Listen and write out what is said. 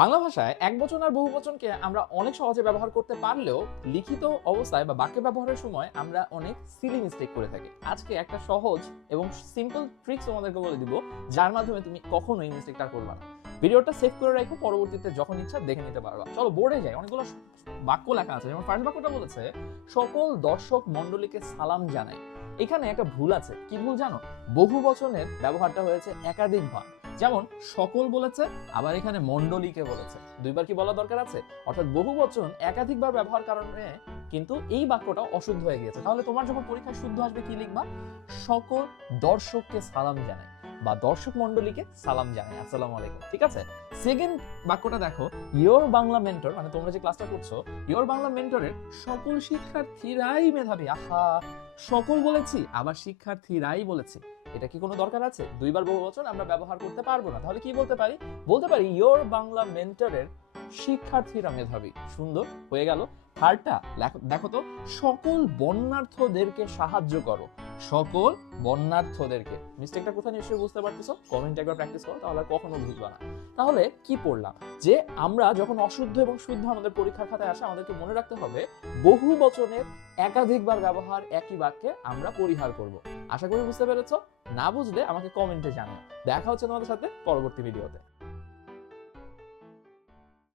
বাংলা ভাষায় একবচন আর বহুবচনকে আমরা অনেক সহজে ব্যবহার করতে পারলেও লিখিত অবস্থায় বা বাক্যে ব্যবহারের সময় আমরা অনেক সিলি মিস্টেক করে থাকি। আজকে একটা সহজ এবং সিম্পল ট্রিক্স তোমাদেরকে বলে দিব, যার মাধ্যমে তুমি কখনোই মিস্টেকটা করবে না। ভিডিওটা সেভ করে রাখো, পরবর্তীতে যখন ইচ্ছা দেখে নিতে পারবা। চলো বোর্ডে যাই। অনেকগুলো বাক্য লেখা আছে, যেমন ফার্স্ট বাক্যটা বলেছে সকল দর্শক মণ্ডলীকে সালাম জানাই। এখানে একটা ভুল আছে। কি ভুল জানো? বহু বচনের ব্যবহারটা হয়েছে একাধিকবার। যেমন সকল বলেছে, আবার এখানে মণ্ডলীকে বলেছে। দুইবার কি বলা দরকার আছে? অর্থাৎ বহু বচন একাধিকবার ব্যবহার কারণে কিন্তু এই বাক্যটা অশুদ্ধ হয়ে গিয়েছে। তাহলে তোমার যখন পরীক্ষায় শুদ্ধ আসবে কি লিখবা? সকল দর্শককে সালাম জানাই বা দর্শক মণ্ডলীকে সালাম জানাই, আসসালামু আলাইকুম। ঠিক আছে। সেকেন্ড বাক্যটা দেখো, ইয়োর বাংলা মেন্টর, মানে তোমরা যে ক্লাসটা করছো, ইয়োর বাংলা মেন্টরের সকল শিক্ষার্থীরাই মেধাবী। আহা, সকল বলেছি, আবার শিক্ষার্থীরাই বলেছি। এটা কি কোনো দরকার আছে? দুইবার বহুবচন আমরা ব্যবহার করতে পারবো না। তাহলে কি বলতে পারি? বলতে পারি ইয়োর বাংলা মেন্টরের শিক্ষার্থীরা মেধাবী। সুন্দর হয়ে গেল। থার্ডটা দেখো তো, সকল বন্যার্থদেরকে সাহায্য করো। সকল বন্যার্থদেরকে। মিস্টেকটা কোথায় নিশ্চয়ই বুঝতে পারতেছো। কমেন্ট একবার প্র্যাকটিস করো, তাহলে আর কখনো ভুলবা না। তাহলে কি পড়লাম? যে আমরা যখন অশুদ্ধ এবং শুদ্ধ আমাদের পরীক্ষার খাতায় আসে, আমাদেরকে মনে রাখতে হবে বহু বচনের একাধিকবার ব্যবহার একই বাক্যে আমরা পরিহার করব। আশা করি বুঝতে পেরেছো। না বুঝলে আমাকে কমেন্টে জানাও। দেখা হচ্ছে তোমাদের সাথে পরবর্তী ভিডিওতে।